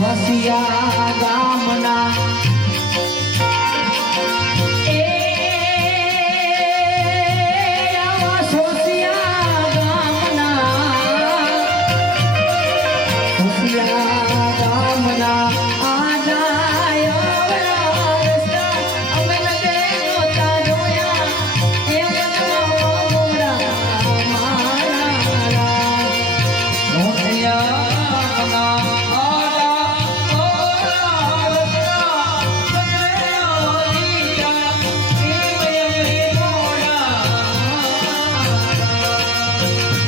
વસિયા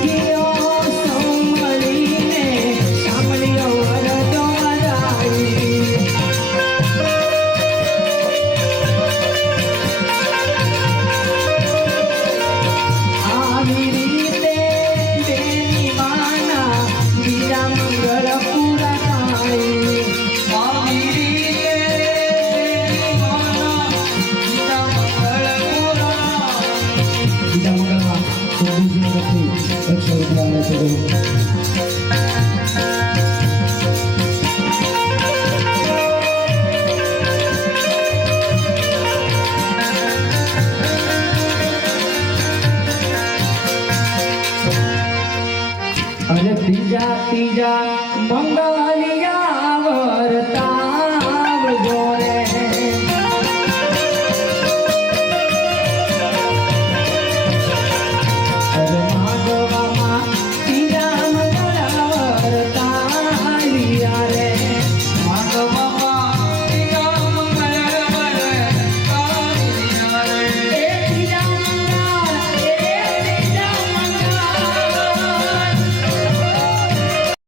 Give નથી એકસો એકરાને અને બીજા ત્રીજા